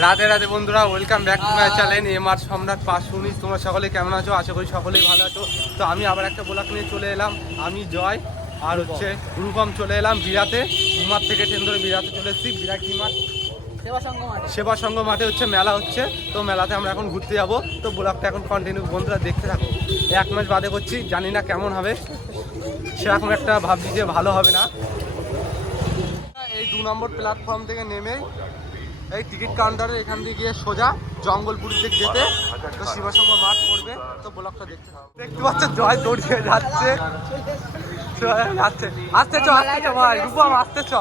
রাতে রাতে বন্ধুরা, welcome back to my channel MR সম্রাট 519। তোমরা সকলে কেমন আছো? আশা করি সকলেই ভালো আছো। তো আমি আবার একটা ব্লগ নিয়ে চলে এলাম। আমি জয় আর হচ্ছে রূপম চলে এলাম বিরাতে। উমার থেকে ট্রেন ধরে বিরাতে চলে এসেছি। বিরাট কি মাঠ? সেবা সংঘ মাঠে হচ্ছে মেলা হচ্ছে। তো মেলাতে আমরা এখন ঘুরতে যাবো। তো ব্লগটা এখন কন্টিনিউ বন্ধুরা দেখতে থাকো। 1 মাস বাদে করছি, জানি না কেমন হবে। সেরকম একটা ভাবছি যে ভালো হবে না। এই 2 নম্বর প্ল্যাটফর্ম থেকে নেমে এই টিকিট কাউন্টারে এখান দিয়ে গিয়ে সোজা জঙ্গলপুরের দিকে যেতে তো শিবসংঘ মাঠ পড়বে। তো ব্লগটা দেখতে পাচ্ছ, জয় দৌড়িয়ে যাচ্ছে যাচ্ছে। আসতে চ ভাই, রূপম আসতে চ।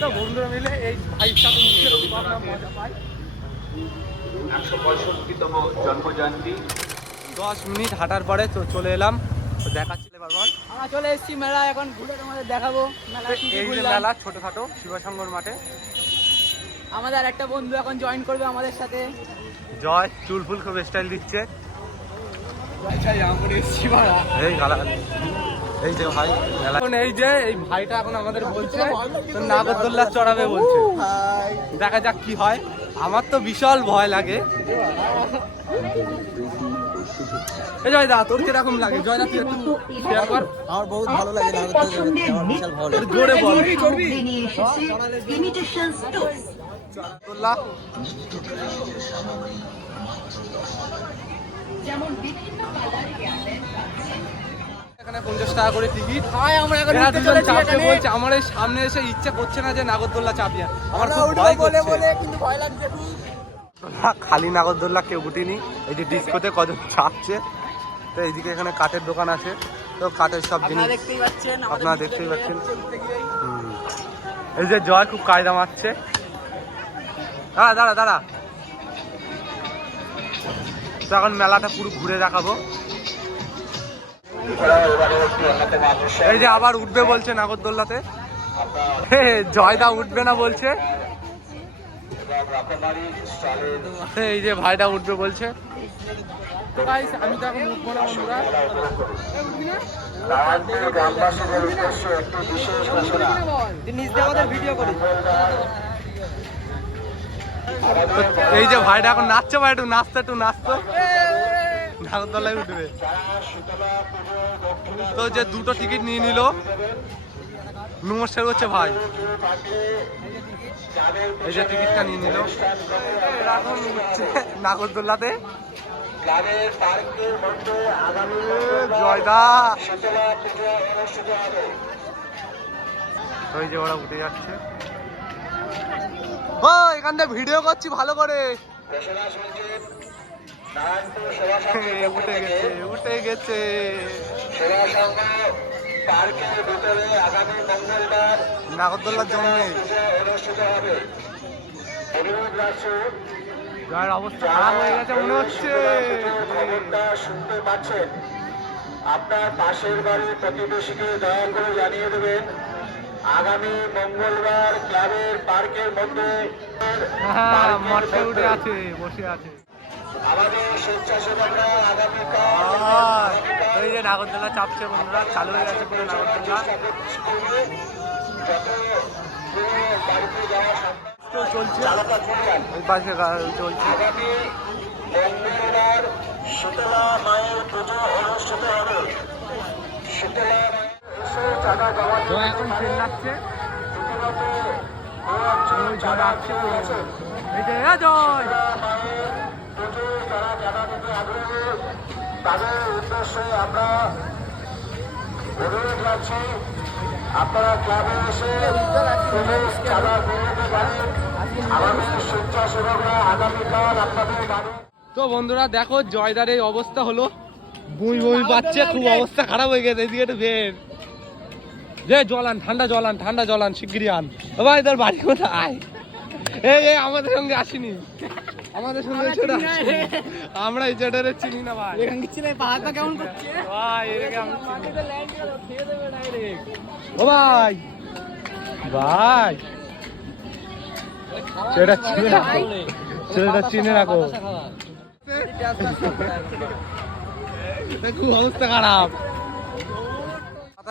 তো বন্ধুরা মিলে এই ভাইয়ের সাথে মজা পাই। 165তম জন্মজয়ন্তী। 10 মিনিট হাঁটার পরে তো চলে এলাম। তো দেখাচ্ছি এবার বল। আমরা চলে এসেছি মেলা, এখন ঘুরে তোমাদের দেখাবো মেলা। এই যে মেলা ছোটখাটো শিবসংঘর মাঠে। আমাদের একটা বন্ধু এখন জয়েন করবে আমাদের সাথে। জয় চুল ফুল খুব স্টাইল দিচ্ছে। এই গালাগালি। এই যে ভাই এখন এই যে এই ভাইটা এখন আমাদের বলছে নাগরদোল্লা চড়াবে বলছে। দেখা যাক কি হয়। আমার তো বিশাল ভয় লাগে। এই জয়দা, তোর কিরকম লাগে? জয়দা তুই একটু শেয়ার কর। আমার বহুত ভালো লাগে নাগরদোল্লা, আমার বিশাল ভালো লাগে। জোরে বল। নাগরদোল্লা এখানে 50 টাকা করে টিকিট। আমরা এখন এরা উঠতে দুজন চলেছি চাপতে এখানে। বলছে। আমার এই সামনে এসে ইচ্ছে করছে না যে নাগরদোল্লা চাপি। আমার আমরা খুব উঠবো ভয় বলে করছে। বলে কিন্তু ভয় লাগছে খুব। খালি নাগরদোল্লা কেউ উঠিনি। এই যে ডিস্কোতে কজন চাপছে। তো এইদিকে এখানে কাঠের দোকান আছে। তো কাঠের সব জিনিস আপনারা দেখতেই পাচ্ছেন, আমাদের আপনারা ভিতরে দেখতেই চলে পাচ্ছেন। যাচ্ছে উঠতে গিয়ে। এই যে জয় খুব কায়দা মারছে। দাঁড়া দাঁড়া দাঁড়া। তো এখন মেলাটা পুরো ঘুরে দেখাবো। এই যে আবার উঠবে বলছে নাগরদোল্লাতে। জয়দা উঠবে না বলছে। এই যে ভাইটা উঠবে বলছে। তো গাইস, আমি তো এখন উঠবো না বন্ধুরা। নিচ দিয়ে আমাদের ভিডিও করি। এই যে ভাইটা এখন নাচছে। ভাই একটু নাচতে নাগরদোল্লায় উঠবে। তো যে দুটো টিকিট নিয়ে নিল। নমস্কার হচ্ছে ভাই। এই যে টিকিটটা নিয়ে নিল। এখন উঠছে নাগরদোল্লাতে। জয়দা ওই যে ওরা উঠে যাচ্ছে। ও এখান থেকে ভিডিও করছি ভালো করে। উঠে গেছে। নাগরদোল্লার জন্য যার অবস্থা খারাপ হয়ে গেছে মনে হচ্ছে। শুনতে পাচ্ছেন, আপনার পাশের বাড়ির প্রতিবেশীকে দয়া করে জানিয়ে দেবেন আগামী মঙ্গলবার ক্লাবের পার্কের মধ্যে মাঠে উঠে আছে, বসে আছে। আমাদের স্বেচ্ছাসেবকরা আগামীকাল এই যে নাগরদোল্লা চাপছে বন্ধুরা, চালু হয়ে গেছে পুরো নাগরদোল্লা। বাড়িতে যাওয়া চলছে চালাটা করবেন। ওই পাশে চলছে। আগামী মঙ্গলবার শীতলা মায়ের পুজো অনুষ্ঠিত হবে। শীতলা মায়ের টাকা জমা জয় এখন ট্রেন লাগছে। এই যে জয় তারা টাকা দিতে আগ্রহী, তাদের উদ্দেশ্যে আমরা অনুরোধ রাখছি আপনারা ক্লাবে এসে চাঁদা দিয়ে দিতে পারেন। আমাদের স্বেচ্ছাসেবকরা আগামীকাল আপনাদের গাড়ি। তো বন্ধুরা দেখো, জয়দার এই অবস্থা হলো। বমি পাচ্ছে, খুব অবস্থা খারাপ হয়ে গেছে। এদিকে একটু বের যে জল আন, ঠান্ডা জল আন শিগগিরি আন। ও ভাই তোর বাড়ি কোথায়? এই আমাদের সঙ্গে আসেনি, আমাদের সঙ্গে আমরা এই জেটারে চিনি না ভাই। পাহাড়টা কেমন করছে ভাই এদিকে আমি ও ভাই ভাই সেটা চিনে রাখো, সেটা চিনে রাখো। খুব অবস্থা খারাপ।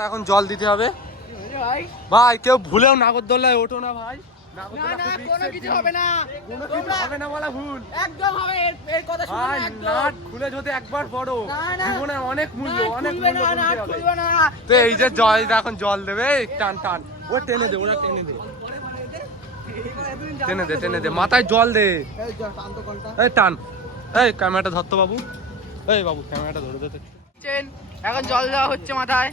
এখন জল দিতে হবে। আছে ভাই। ভাই কেউ ভুলেও নাগরদোলায় ওঠো না ভাই, না নাগরদোলা না খুব কোনো রিস্কের কিছু জিনিস। হবে না, কোনো কিছু তোমরা হবে না বলা ভুল একদম হবে, এর কথা শুনো ভাই, না একদম। নাট খুলে যদি একবার পড়ো না, না। জীবনে অনেক মূল্য, নাট অনেক খুলবে মূল্য না, নাট গুনতে হবে। খুলবে না। তো এই যে জয় এখন জল দেবে, টান টান ও টেনে দে, ওরা টেনে দে, টেনে দে মাথায় জল দে, এই যা, টান তো কোনটা? এই টান, এই ক্যামেরাটা ধরতো বাবু, এই বাবু ক্যামেরাটা ধরে দে তো। এখন জল দেওয়া হচ্ছে মাথায়।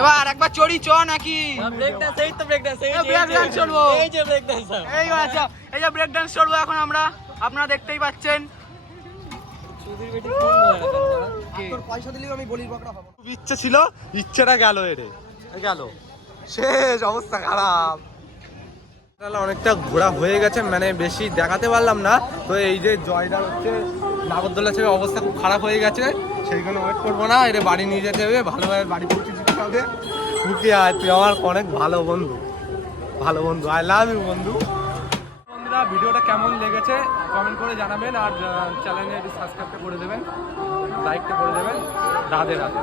এবার একবার চড়ি চ নাকি? ব্রেক ডান্স, এই তো ব্রেক ডান্স, এই যে ব্রেক ডান্স চলবো। এই যে ব্রেক ডান্স। এই আচ্ছা, এই যে ব্রেক ডান্স করবো এখন আমরা, আপনারা দেখতেই পাচ্ছেন। সুধীর বেটি ফোন ধরে না কেন বলো? তোর পয়সা দিলেও আমি বলির বকরা হবো। খুব ইচ্ছে ছিল, ইচ্ছেটা গেল, এরে গেল, শেষ অবস্থা খারাপ। অনেকটা ঘোরা হয়ে গেছে, মানে বেশি দেখাতে পারলাম না। তো এই যে জয়দার হচ্ছে নাগরদোলা থেকে অবস্থা খুব খারাপ হয়ে গেছে, সেইখানে ওয়েট করবো না, এটা বাড়ি নিয়ে যেতে হবে, ভালোভাবে বাড়ি পৌঁছে দিতে হবে। খুবই তুই আমার অনেক ভালো বন্ধু, ভালো বন্ধু, আই লাভ ইউ বন্ধু। বন্ধুরা ভিডিওটা কেমন লেগেছে কমেন্ট করে জানাবেন, আর চ্যানেলে সাবস্ক্রাইবটা করে দেবেন, লাইকটা করে দেবেন। রাধে রাধে।